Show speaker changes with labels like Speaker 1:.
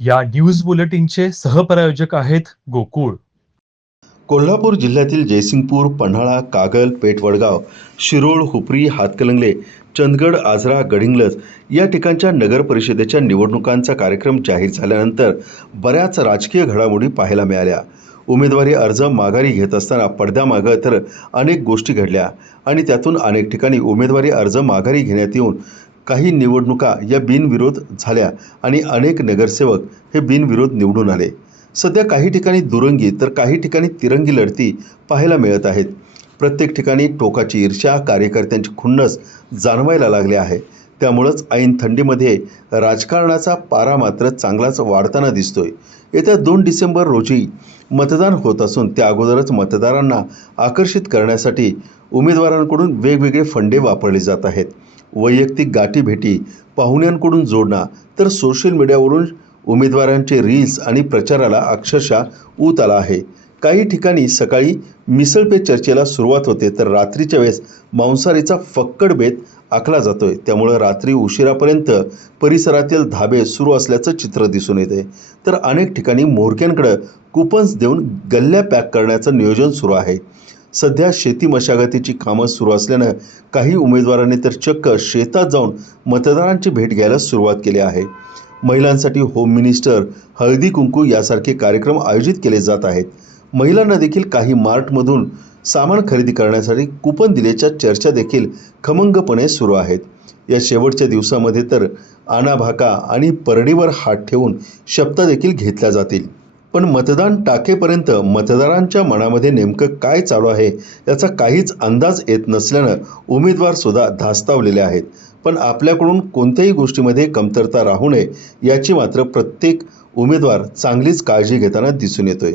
Speaker 1: या न्यूज बुलेटिनचे सहप्रायोजक आहेत गोकुळ.
Speaker 2: कोल्हापूर जिल्ह्यातील जयसिंगपूर पन्हाळा कागल पेठ वडगाव शिरोळ हुपरी हातकलंगले चंदगड आजरा गडिंग्लज या ठिकाणच्या नगर परिषदेच्या निवडणुकांचा कार्यक्रम जाहीर झाल्यानंतर बऱ्याच राजकीय घडामोडी पाहायला मिळाल्या. उमेदवारी अर्ज माघारी घेत असताना पडद्यामागं तर अनेक गोष्टी घडल्या आणि त्यातून अनेक ठिकाणी उमेदवारी अर्ज माघारी घेण्यात येऊन काही निवडणुका या बिनविरोध झाल्या आणि अनेक नगरसेवक हे बिनविरोध निवडून आले. सध्या काही ठिकाणी दुरंगी तर काही ठिकाणी तिरंगी लढती पाहायला मिळत आहेत. प्रत्येक ठिकाणी टोकाची ईर्ष्या कार्यकर्त्यांची खुन्नस जाणवायला लागले आहे. त्यामुळंच ऐन थंडीमध्ये राजकारणाचा पारा मात्र चांगलाच वाढताना दिसतोय. येत्या दोन डिसेंबर रोजी मतदान होत असून त्या अगोदरच मतदारांना आकर्षित करण्यासाठी उमेदवारांकडून वेगवेगळे फंडे वापरले जात आहेत. वैयक्तिक गाठीभेटी पाहुण्यांकडून जोडणं तर सोशल मीडियावरून उमेदवारांचे रील्स आणि प्रचाराला अक्षरशः ऊत आला आहे. काही ठिकाणी सकाळी मिसळपे चर्चेला सुरुवात होते तर रात्रीच्या वेळेस मांसाहारीचा फक्कड बेत आखला जातोय. त्यामुळं रात्री उशिरापर्यंत परिसरातील धाबे सुरू असल्याचं चित्र दिसून येते. तर अनेक ठिकाणी मोरक्यांकडं कुपन्स देऊन गल्ल्या पॅक करण्याचं नियोजन सुरू आहे. सध्या शेती मशागतीची कामं सुरू असल्यानं काही उमेदवारांनी तर चक्क शेतात जाऊन मतदारांची भेट घ्यायला सुरुवात केली आहे. महिलांसाठी होम मिनिस्टर हळदी कुंकू यासारखे कार्यक्रम आयोजित केले जात आहेत. महिलांना देखील काही मार्टमधून सामान खरेदी करण्यासाठी कुपन दिल्याच्या चर्चा देखील खमंगपणे सुरू आहेत. या शेवटच्या दिवसामध्ये तर आणाभाका आणि परडीवर हात ठेवून शपथा देखील घेतल्या जातील. पण मतदान टाकेपर्यंत मतदारांच्या मनामध्ये नेमकं काय चालू आहे याचा काहीच अंदाज येत नसल्यानं उमेदवारसुद्धा धास्तावलेले आहेत. पण आपल्याकडून कोणत्याही गोष्टीमध्ये कमतरता राहू नये याची मात्र प्रत्येक उमेदवार चांगलीच काळजी घेताना दिसून येतोय.